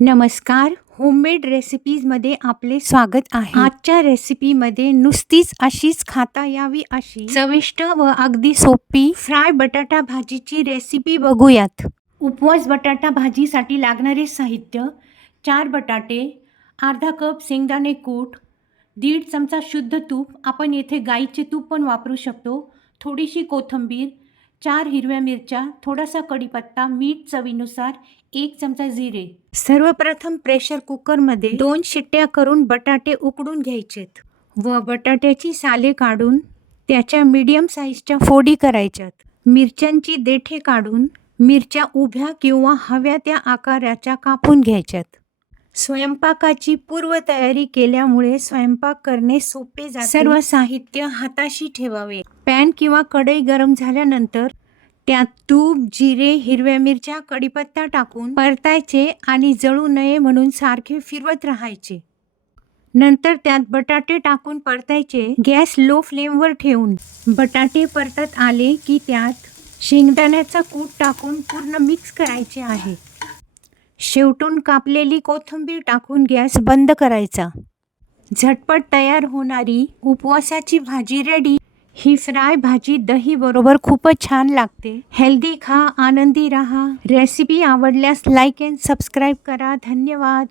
नमस्कार. होममेड रेसिपीजमध्ये आपले स्वागत आहे. आजच्या रेसिपीमध्ये नुसतीच अशीच खाता यावी अशी. चविष्ट व अगदी सोपी फ्राय बटाटा भाजीची रेसिपी बघूयात. उपवास बटाटा भाजीसाठी लागणारे साहित्य चार बटाटे अर्धा कप शेंगदाणे कूट दीड चमचा शुद्ध तूप. आपण येथे गाईचे तूप पण वापरू शकतो. थोडीशी कोथिंबीर चार हिरव्या मिरच्या थोडासा कढीपत्ता मीठ चवीनुसार एक चमचा जिरे. सर्वप्रथम प्रेशर कुकरमध्ये दोन शिट्ट्या करून बटाटे उकडून घ्यायचेत व बटाट्याची साले काढून त्याच्या मीडियम साईजच्या फोडी करायच्यात. मिरच्यांची देठे काढून मिरच्या उभ्या किंवा हव्या त्या आकाराच्या कापून घ्यायच्यात. स्वयंपाकाची पूर्वतयारी केल्यामुळे स्वयंपाक करणे सोपे जाते. सर्व साहित्य हाताशी ठेवावे. पॅन किंवा कढई गरम झाल्यानंतर त्यात तूप जिरे हिरव्या मिरच्या कढीपत्ता टाकून परतायचे आणि जळू नये म्हणून सारखे फिरवत राहायचे. नंतर त्यात बटाटे टाकून परतायचे. गॅस लो फ्लेमवर ठेवून बटाटे परतत आले की त्यात शेंगदाण्याचा कूट टाकून पूर्ण मिक्स करायचे आहे. शेवटून कापलेली कोथिंबीर टाकून गॅस बंद करायचा. झटपट तयार होणारी उपवासाची भाजी रेडी ही फ्राय भाजी दही बरोबर खूपच छान लागते. हेल्दी खा आनंदी राहा. रेसिपी आवडल्यास लाईक अँड सबस्क्राईब करा. धन्यवाद.